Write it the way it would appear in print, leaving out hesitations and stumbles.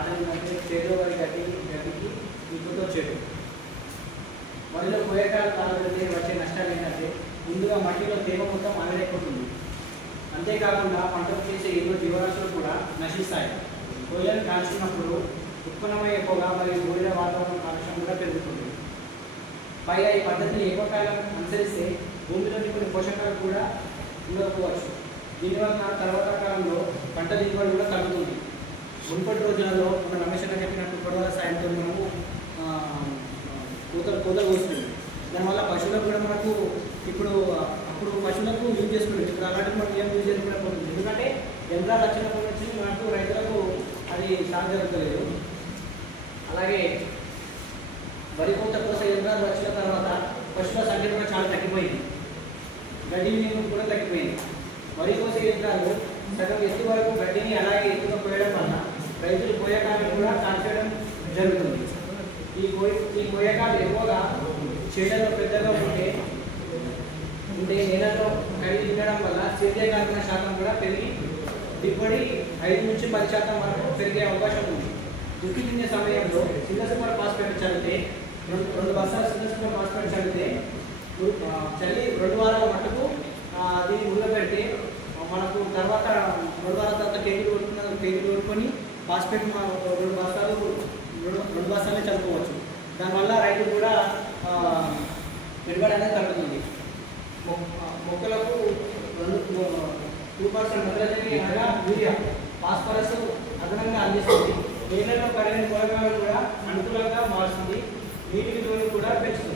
ఆటంకంటే చేదు వరి గడ్డికి ఇంపుతో చెడు. వరిలో కోయకాలు కాలబెడితే వచ్చే నష్టాలు ఏంటంటే ముందుగా మట్టిలో తేమ మొత్తం ఆవిరైపోతుంది. అంతేకాకుండా పంటకు చేసే ఎన్నో జీవరాశులు కూడా నశిస్తాయి. కోయలను కాల్చుకున్నప్పుడు ఉత్పన్నమయ్యే పొగ మరియు బూడిద వాతావరణ కాలుష్యం కూడా పెరుగుతుంది. పైగా ఈ పద్ధతిని ఎక్కువ కాలం అనుసరిస్తే భూమిలోని కొన్ని పోషకాలు కూడా ఉండకపోవచ్చు. దీనివల్ల తర్వాత కాలంలో పంట దిగుబడి కూడా తగ్గుతుంది. మునుపటి రోజులలో మన రమేష్ అన్న చెప్పినట్టు పొడవల సాయంతో మనము కూతలు వస్తుంది. దానివల్ల పశువులకు కూడా మనకు అప్పుడు పశువులకు యూజ్ చేసుకుంటుంది. ఇప్పుడు అలాంటి మనకు ఏం యూజ్ చేసుకోలేకపోతుంది. ఎందుకంటే యంత్రాలు వచ్చినప్పటి నుంచి మనకు రైతులకు అది సాగు జరుగుతలేదు. అలాగే వరి కోత కోసే యంత్రాలు వచ్చిన తర్వాత పశువుల సంఖ్య కూడా చాలా తగ్గిపోయింది. గడ్డి నీరు కూడా తగ్గిపోయింది. వరి కోసే యంత్రాలు సగం ఎత్తు వరకు గడ్డిని అలాగే ఎత్తుగా కోయడం వల్ల రైతులు కోయకాలను కూడా కాల్చడం జరుగుతుంది. ఈ కోయకాలు ఎక్కువగా చేడలో పెద్దగా ఉంటే నేలలో కలిగి ఉండడం వల్ల సేంద్రియ కార్బన శాతం కూడా పెరిగి దిగుబడి 5 నుంచి 10% వరకు పెరిగే అవకాశం ఉంది. దుక్కి తినే సమయంలో సింగిల్ సూపర్ ఫాస్ఫేట్ చల్లితే 2 బస్తాల సింగిల్ సూపర్ ఫాస్ఫేట్ చల్లి 2 వారాల మట్టుకు దీన్ని ఉడకబెడితే మనకు తర్వాత 2 వారాల తర్వాత కేజీ కొట్టుకొని ఫాస్ఫేట్ 2 బస్తాలే చదువుకోవచ్చు. దానివల్ల రైతు కూడా పెరుగుదల అనేది తగ్గుతుంది. మొక్కలకు 2% నత్రజని అనగా యూరియా, ఫాస్ఫరస్ అదనంగా అందిస్తుంది. నేలలో కరిగిన కూరగాయలు కూడా అనుకూలంగా మారుతుంది. నీటికి తోడు కూడా పెంచుతుంది.